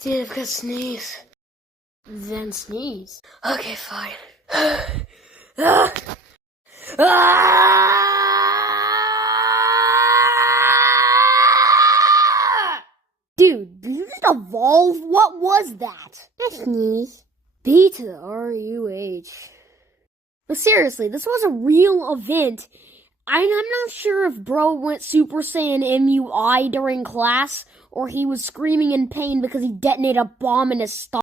Dude, I've got to sneeze. Then sneeze. Okay, fine. Ah! Ah! Dude, did you just evolve? What was that? A sneeze. B to the R-U-H. But seriously, this was a real event. I'm not sure if bro went Super Saiyan MUI during class, or he was screaming in pain because he detonated a bomb in his stomach.